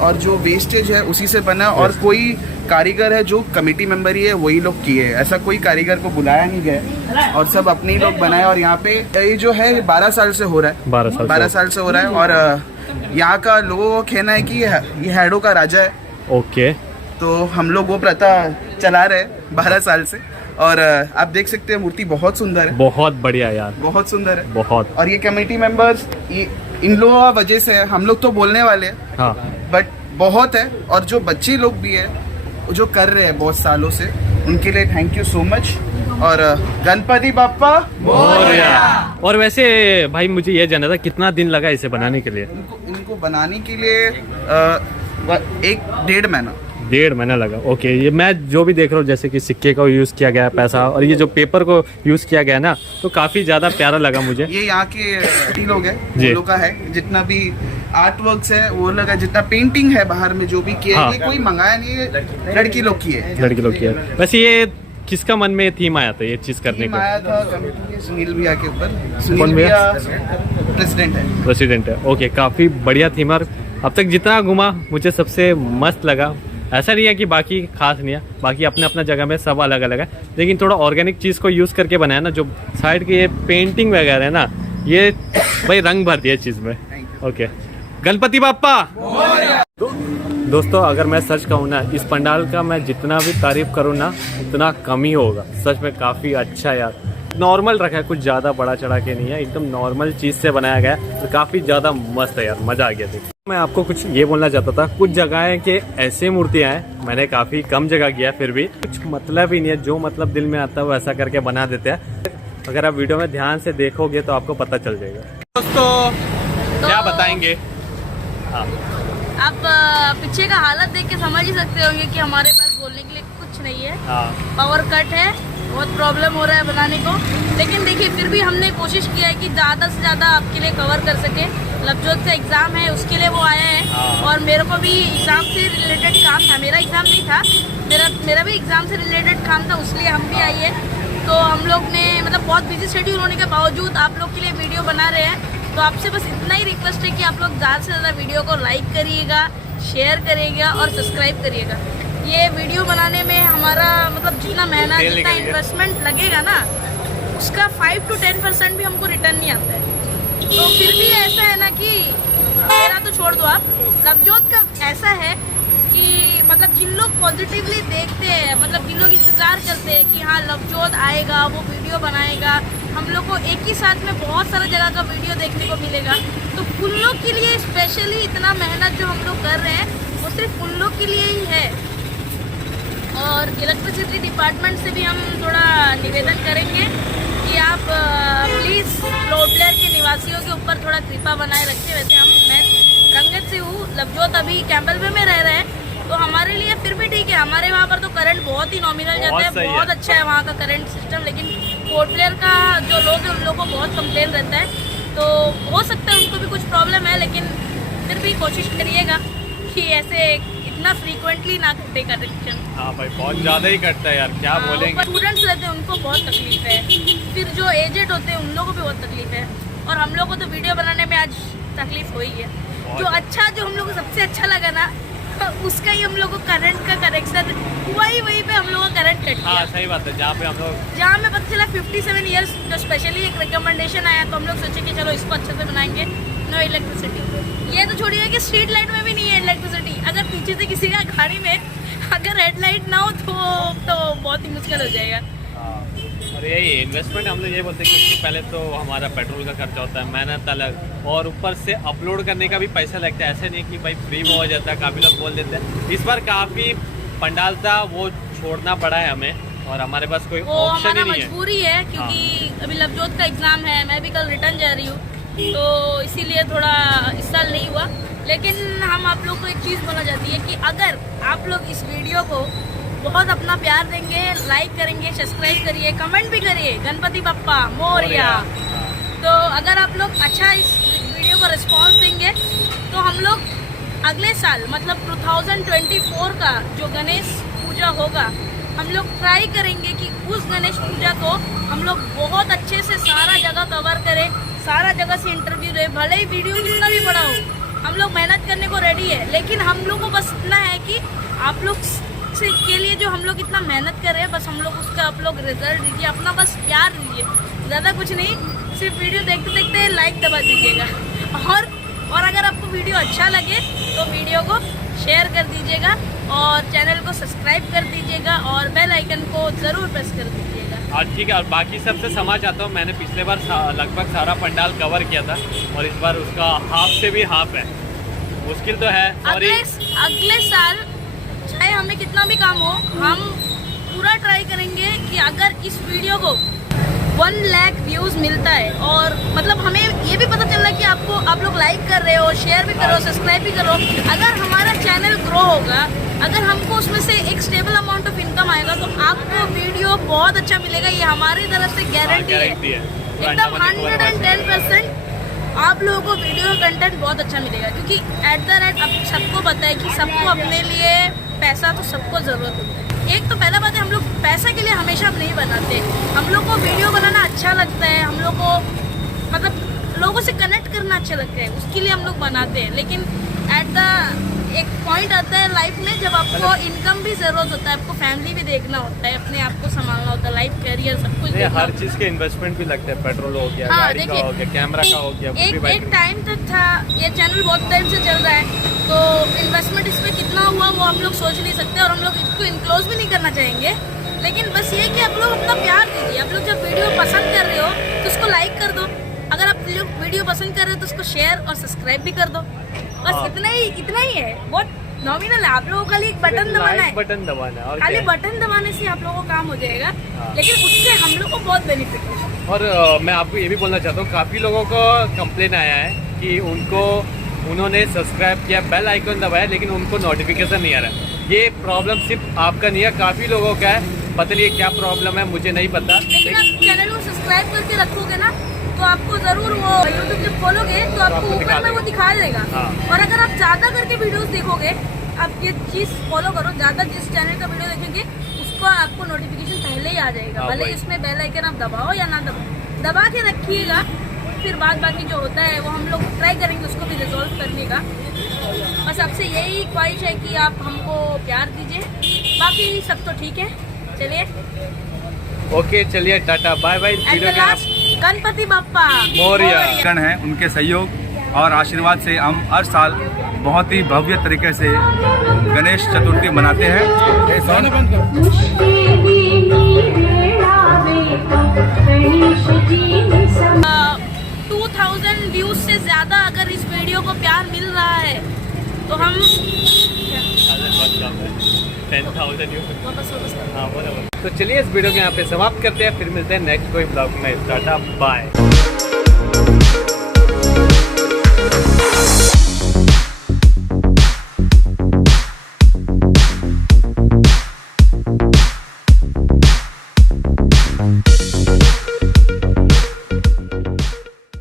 और जो वेस्टेज है उसी से बना, और कोई कारीगर है जो कमेटी मेंबर ही है वही लोग किए, ऐसा कोई कारीगर को बुलाया नहीं गया और सब अपने ही लोग बनाए। और यहाँ पे ये जो है 12 साल से हो रहा है, 12 साल से हो रहा है। और यहाँ का लोगों का कहना है कि ये हैडो का राजा है। ओके, तो हम लोग वो प्रथा चला रहे हैं 12 साल से। और आप देख सकते हैं मूर्ति बहुत सुंदर है, बहुत बढ़िया यार, बहुत सुंदर है बहुत। और ये कमेटी मेंबर्स इन लोगों का वजह से हम लोग तो बोलने वाले हैं, हाँ, बट बहुत है। और जो बच्चे लोग भी है जो कर रहे हैं बहुत सालों से, उनके लिए थैंक यू सो मच। और गणपति बाप्पा मोरया। और वैसे भाई मुझे ये जानना था कितना दिन लगा इसे बनाने के लिए? इनको बनाने के लिए 1-1.5 महीना। 1.5 महीना लगा। ओके, ये मैं जो भी देख रहा हूँ जैसे कि सिक्के का यूज़ किया गया पैसा, और ये जो पेपर को यूज़ किया गया ना, तो काफ़ी ज़्यादा प्यारा लगा मुझे। ये यहाँ के लोग हैं, वो लोग का है। जितना भी आर्ट वर्क्स है वो लगा, जितना पेंटिंग है बाहर में जो भी किया है, ये कोई मंगाया नहीं है, लड़की लोग की है, लड़की लोग की है। वैसे ये किसका मन में थीम आया था ये चीज़ करने का? आया था कमेटी के सुनील भैया के ऊपर। सुनील भैया प्रेसिडेंट है। ओके, काफ़ी बढ़िया थीम। और अब तक जितना घूमा मुझे सबसे मस्त लगा। ऐसा नहीं है कि बाकी खास नहीं है, बाकी अपने अपना जगह में सब अलग अलग है, लेकिन थोड़ा ऑर्गेनिक चीज़ को यूज़ करके बनाया ना, जो साइड की ये पेंटिंग वगैरह है ना, ये भाई रंग भर दिया चीज़ में। ओके, गणपति बाप्पा। दोस्तों अगर मैं सच कहूँ ना, इस पंडाल का मैं जितना भी तारीफ करूँ ना उतना कम ही होगा। सच में काफ़ी अच्छा यार, नॉर्मल रखा है, कुछ ज़्यादा बड़ा चढ़ा के नहीं है, एकदम नॉर्मल चीज़ से बनाया गया है, तो काफ़ी ज़्यादा मस्त है यार, मज़ा आ गया देखिए। मैं आपको कुछ ये बोलना चाहता था, कुछ जगह है कि ऐसे मूर्तियाँ हैं, मैंने काफ़ी कम जगह किया, फिर भी कुछ मतलब ही नहीं है, जो मतलब दिल में आता है वो ऐसा करके बना देते हैं। अगर आप वीडियो में ध्यान से देखोगे तो आपको पता चल जाएगा। दोस्तों क्या बताएंगे आप पीछे का हालत देख के समझ ही सकते होंगे कि हमारे पास बोलने के लिए कुछ नहीं है। पावर कट है, बहुत प्रॉब्लम हो रहा है बनाने को, लेकिन देखिए फिर भी हमने कोशिश किया है कि ज़्यादा से ज़्यादा आपके लिए कवर कर सके। लवजोत का एग्ज़ाम है, उसके लिए वो आया है, और मेरे को भी एग्ज़ाम से रिलेटेड काम था। मेरा एग्ज़ाम नहीं था, मेरा भी एग्ज़ाम से रिलेटेड काम था, उसलिए हम भी आए हैं। तो हम लोग ने मतलब बहुत बिजी शेड्यूल होने के बावजूद आप लोग के लिए वीडियो बना रहे हैं। तो आपसे बस इतना ही रिक्वेस्ट है कि आप लोग ज़्यादा से ज़्यादा वीडियो को लाइक करिएगा, शेयर करिएगा और सब्सक्राइब करिएगा। ये वीडियो बनाने में हमारा मतलब जितना मेहनत, जितना इन्वेस्टमेंट लगेगा ना, उसका 5 to 10% भी हमको रिटर्न नहीं आता है। तो फिर भी ऐसा है ना कि मेरा तो छोड़ दो आप, लवजोत का ऐसा है कि मतलब जिन लोग पॉजिटिवली देखते हैं, मतलब जिन लोग इंतज़ार करते हैं कि हाँ लवजोत आएगा, वो वीडियो बनाएगा, हम लोग को एक ही साथ में बहुत सारा जगह का वीडियो देखने को मिलेगा। तो उन लोग के लिए स्पेशली इतना मेहनत जो हम लोग कर रहे हैं वो सिर्फ उन लोग के लिए ही है। और इलेक्ट्रिसिटी डिपार्टमेंट से भी हम थोड़ा निवेदन करेंगे कि कि आप प्लीज़ प्लेयर के निवासियों के ऊपर थोड़ा कृपा बनाए रखिए। वैसे मैं रंगत से हूँ, लवजोत अभी कैंपल में रह रहे हैं, तो हमारे लिए फिर भी ठीक है। हमारे वहाँ पर तो करंट बहुत ही नॉमिनल जाता है, बहुत अच्छा है वहाँ का करंट सिस्टम। लेकिन पोर्ट ब्लेयर का जो लोग हैं उन लोगों को बहुत कंप्लेन रहता है, तो हो सकता है उनको भी कुछ प्रॉब्लम है, लेकिन फिर भी कोशिश करिएगा कि ऐसे इतना फ्रीक्वेंटली ना कटे कनेक्शन। हाँ भाई, बहुत ज़्यादा ही कटता है यार, क्या बोलेंगे। स्टूडेंट्स रहते हैं उनको बहुत तकलीफ है, फिर जो एजेड होते हैं उन लोगों को भी बहुत तकलीफ है, और हम लोग को तो वीडियो बनाने में आज तकलीफ हुई है। जो हम लोग को सबसे अच्छा लगा ना, उसका ही हम लोग को करंट का कनेक्शन वहीं पे हम लोग का करंट कट गया। हाँ सही बात है, जहाँ में पता चला 57 ईयर्स जो स्पेशली एक रिकमेंडेशन आया, तो हम लोग सोचे कि चलो इसको अच्छे से बनाएंगे। नो इलेक्ट्रिसिटी, ये तो छोड़िए कि स्ट्रीट लाइट में भी नहीं है इलेक्ट्रिसिटी। अगर पीछे से किसी का गाड़ी में अगर हेडलाइट ना हो तो बहुत ही मुश्किल हो जाएगा। और यही इन्वेस्टमेंट हम लोग ये बोलते हैं कि इससे पहले तो हमारा पेट्रोल का खर्चा होता है, मेहनत अलग, और ऊपर से अपलोड करने का भी पैसा लगता है। ऐसे नहीं कि भाई फ्री में हो जाता है, काफ़ी लोग बोल देते हैं। इस बार काफ़ी पंडाल था, वो छोड़ना पड़ा है हमें, और हमारे पास कोई ऑप्शन ही नहीं है। मजबूरी है, क्योंकि अभी लवजोत का एग्ज़ाम है, मैं भी कल रिटर्न जा रही हूँ, तो इसीलिए थोड़ा इस साल नहीं हुआ। लेकिन हम आप लोग को एक चीज़ बोलना चाहती है कि अगर आप लोग इस वीडियो को बहुत अपना प्यार देंगे, लाइक करेंगे, सब्सक्राइब करिए, कमेंट भी करिए, गणपति बप्पा मोरिया। तो अगर आप लोग अच्छा इस वीडियो को रिस्पांस देंगे, तो हम लोग अगले साल मतलब 2024 का जो गणेश पूजा होगा, हम लोग ट्राई करेंगे कि उस गणेश पूजा को हम लोग बहुत अच्छे से सारा जगह कवर करें, सारा जगह से इंटरव्यू दे, भले ही वीडियो कितना भी बड़ा हो। हम लोग मेहनत करने को रेडी है, लेकिन हम लोग को बस इतना है कि आप लोग के लिए जो हम लोग इतना मेहनत कर रहे हैं, बस हम लोग उसका आप लोग रिजल्ट दीजिए, अपना बस प्यार दीजिए, ज़्यादा कुछ नहीं। सिर्फ वीडियो देखते देखते लाइक दबा दीजिएगा, और अगर आपको वीडियो अच्छा लगे तो वीडियो को शेयर कर दीजिएगा, और चैनल को सब्सक्राइब कर दीजिएगा, और बेल आइकन को ज़रूर प्रेस कर दीजिएगा। और ठीक है, और बाकी सबसे समझ आता हूँ, मैंने पिछले बार लगभग सारा पंडाल कवर किया था, और इस बार उसका हाफ से भी हाफ है। मुश्किल तो है। अगले साल चाहे हमें कितना भी काम हो, हम पूरा ट्राई करेंगे कि अगर इस वीडियो को 1 लाख व्यूज़ मिलता है, और मतलब हमें ये भी पता चल रहा है कि आप लोग लाइक कर रहे हो, शेयर भी करो, सब्सक्राइब भी करो, अगर हमारा चैनल ग्रो होगा, अगर हमको उसमें से एक स्टेबल अमाउंट ऑफ इनकम आएगा, तो आपको वीडियो बहुत अच्छा मिलेगा। ये हमारी तरफ से गारंटी है, एकदम 110%। आप लोगों को वीडियो का कंटेंट बहुत अच्छा मिलेगा, क्योंकि एट द रेट अब सबको पता है कि सबको अपने लिए पैसा तो सबको ज़रूरत होता है। एक तो पहला बात है, हम लोग पैसा के लिए हमेशा नहीं बनाते, हम लोग को वीडियो बनाना अच्छा लगता है, हम लोग को मतलब लोगों से कनेक्ट करना अच्छा लगता है, उसके लिए हम लोग बनाते हैं। लेकिन एट द एक पॉइंट आता है लाइफ में जब आपको इनकम भी ज़रूरत होता है, आपको फैमिली भी देखना होता है, अपने आप को संभालना होता है, लाइफ करियर सब कुछ। हर चीज़ के इन्वेस्टमेंट भी लगता है, पेट्रोल हो गया, गाड़ी का हो गया, कैमरा का हो गया। एक टाइम तक था, ये चैनल बहुत टाइम से चल रहा है, तो इन्वेस्टमेंट इसमें कितना हुआ वो हम लोग सोच नहीं सकते, और हम लोग इसको इनक्लोज भी नहीं करना चाहेंगे। लेकिन बस ये कि आप लोग अपना प्यार दीजिए। आप लोग जब वीडियो पसंद कर रहे हो तो उसको लाइक कर दो, अगर आप लोग वीडियो पसंद कर रहे हो तो उसको शेयर और सब्सक्राइब भी कर दो। बस इतना ही है, बहुत नॉमिनल है। आप लोगों को खाली एक बटन दबाना है, और खाली बटन दबाने से आप लोगों को काम हो जाएगा, लेकिन उससे हम लोग को बहुत बेनिफिट है। और मैं आपको ये भी बोलना चाहता हूँ, काफ़ी लोगों को कंप्लेन आया है कि उन्होंने सब्सक्राइब किया, बेल आइकन दबाया, लेकिन उनको नोटिफिकेशन नहीं आ रहा। ये प्रॉब्लम सिर्फ आपका नहीं है, काफ़ी लोगों का है। पता नहीं क्या प्रॉब्लम है, मुझे नहीं पता। लेकिन आप चैनल को सब्सक्राइब करके रखोगे ना, तो आपको ज़रूर वो यूट्यूब जब खोलोगे तो आपको ऊपर में वो दिखा देगा। और अगर आप ज़्यादा करके वीडियोस देखोगे, आप ये चीज़ फॉलो करो, ज़्यादा जिस चैनल का वीडियो देखेंगे उसको आपको नोटिफिकेशन पहले ही आ जाएगा, भले इसमें बेल आइकन आप दबाओ या ना दबाओ, दबा के रखिएगा। फिर बाकी जो होता है वो हम लोग ट्राई करेंगे उसको भी रिजॉल्व करने का। बस आपसे यही ख्वाहिश है कि आप हमको प्यार दीजिए, बाकी सब तो ठीक है। चलिए ओके, चलिए tata bye bye. Ganpati Bappa Morya है, उनके सहयोग और आशीर्वाद से हम हर साल बहुत ही भव्य तरीके से गणेश चतुर्थी मनाते हैं। 2000 व्यूज से ज्यादा अगर इस वीडियो को प्यार मिल रहा है तो हम 10,000 वापस हाँ बराबर। तो चलिए इस वीडियो को यहाँ पे समाप्त करते हैं, फिर मिलते हैं नेक्स्ट कोई ब्लॉग में। Tata bye.